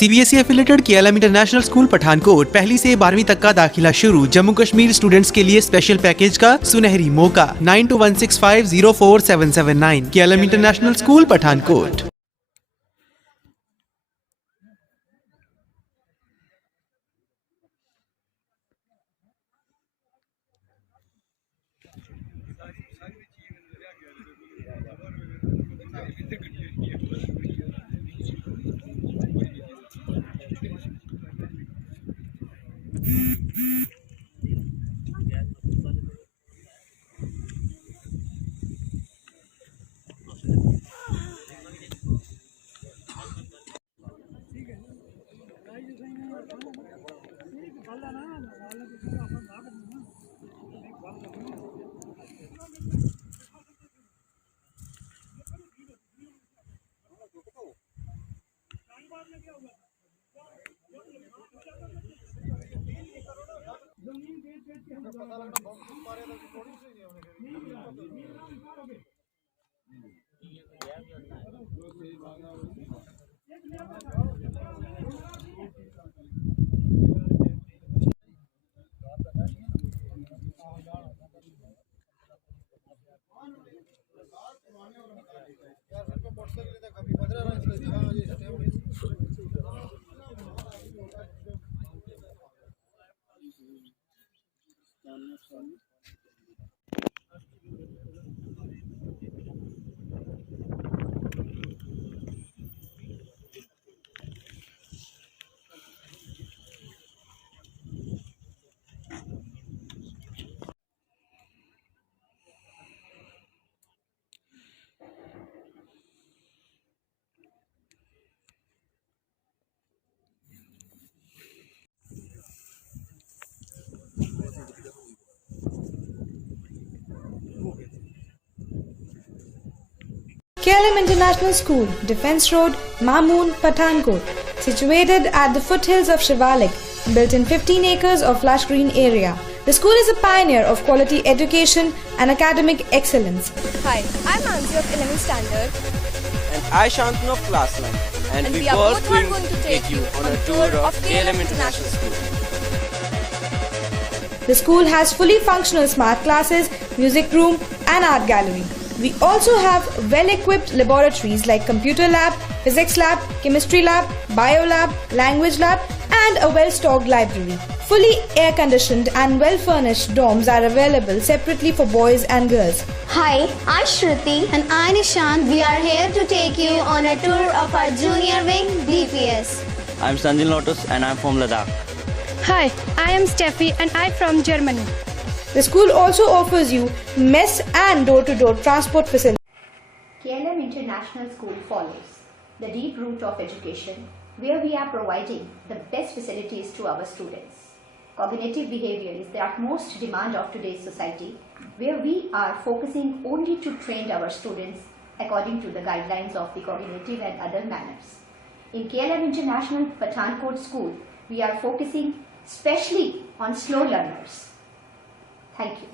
CBSE affiliated KLM international school Pathankot पहली से 12वीं तक का दाखिला शुरू। जम्मू कश्मीर स्टूडेंट्स के लिए स्पेशल पैकेज का सुनहरी मौका। 9216504779 KLM international school Pathankot. KLM International School, Defence Road, Mamoon, Pathankot, situated at the foothills of Shivalik, built in 15 acres of lush green area. The school is a pioneer of quality education and academic excellence. Hi, I'm Anzi of 11th Standard. And I Shantanu of Class 9. And we both are going to take you on a tour of KLM International School. The school has fully functional smart classes, music room and art gallery. We also have well-equipped laboratories like computer lab, physics lab, chemistry lab, bio lab, language lab and a well-stocked library. Fully air-conditioned and well-furnished dorms are available separately for boys and girls. Hi, I'm Shruti and I'm Nishant. We are here to take you on a tour of our junior wing DPS. I'm Sanjin Lotus and I'm from Ladakh. Hi, I am Steffi and I'm from Germany. The school also offers you mess and door-to-door transport facilities. KLM International School follows the deep root of education, where we are providing the best facilities to our students. Cognitive behavior is the utmost demand of today's society, where we are focusing only to train our students according to the guidelines of the cognitive and other manners. In KLM International Pathankot School, we are focusing specially on slow learners. Thank you.